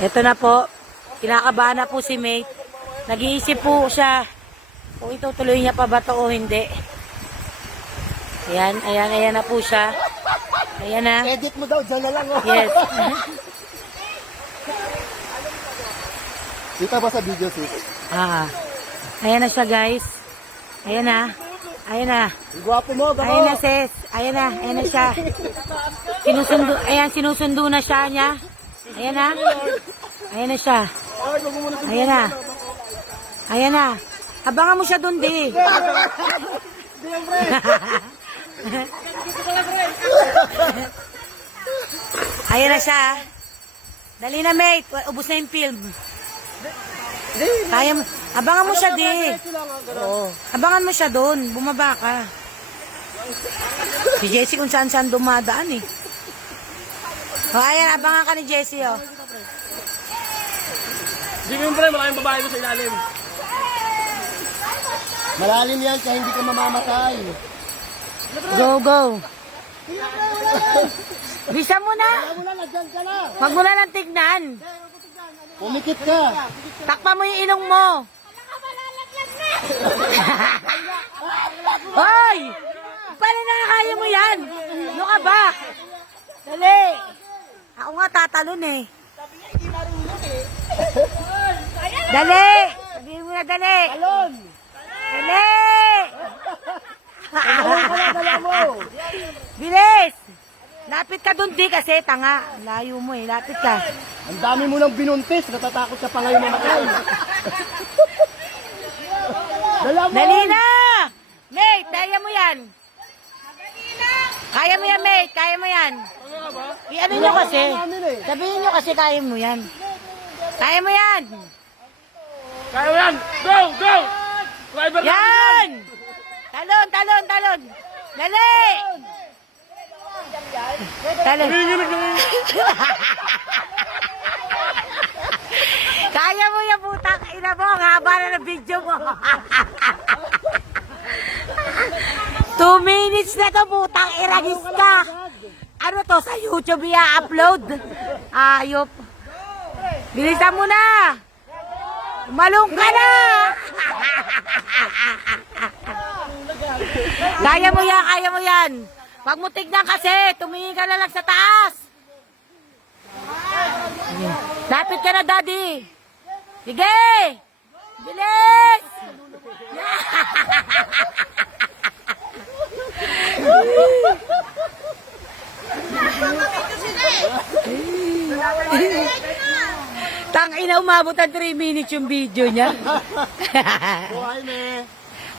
Ito na po. Kinakabahan na po si May. Nag-iisip po siya kung itutuloy niya pa ba ito o hindi. Ayan, ayan, ayan na po siya. Ayan na. Edit mo daw, dyan na lang. Oh. Yes. Kita ba sa video, sis? Ayan na siya, guys. Ayan na. Ayan na. Gwapo mo, bako. Ayan na, sis. Ayan na. Ayan na siya. Sinusundo. Ayan, sinusundo na siya niya. Ayan na. Ayan na siya. Ayan na. Ayan na. Abangan mo siya doon, di. Ayan na siya. Dali na, mate. Ubus na yung film. Kaya mo. Abangan mo siya, di. Abangan mo siya doon. Bumaba ka. Si Jessie kung saan-saan dumadaan, eh. O, ayan. Abangan ka ni Jessie, oh. Hindi mo pre, malaking babae mo sa ilalim. Malalim yan kaya hindi ka mamamatay. Go, go. Bisa mo na. Wala na, dyan ka na. Wag mo na lang tignan. Pumikit ka. Takpa mo yung ilong mo. Hoy! Paano na kaya mo yan? Ano ka ba? Dali. Ako nga tatalon eh. Dali! Sabihin mo na dali. Talon. Dali! Dala mo. Bilis! Lapit ka dun, di kasi tanga. Layo mo eh, lapit ka. Ang dami mo nang binuntis. Natatakot ka pa ngayon mamatay. Dala mo. Dali na! Mate, kaya mo yan. Kaya mo yan, mate. Kaya mo yan. I-ano nyo kasi. Sabihin nyo kasi kaya mo yan. Kaya mo yan. Kaya mo yan! Go! Go! Driver Yan! Talon, talon, talon. Dali! Talon. Kaya mo yan, putang ina mo. Ang haba na ng video mo. 2 minutes na to, putang iragis ka. Ano to, sa YouTube i-upload? Ayop. Bilisan mo na. Malung ka na. Kaya mo yan, kaya mo yan. Pag mo tignan kasi, tumingin ka na lang sa taas. Lapit ka na, daddy. Sige. Bilis. Tang ina, umabot ang 3 minutes yung video niya. Buhay me.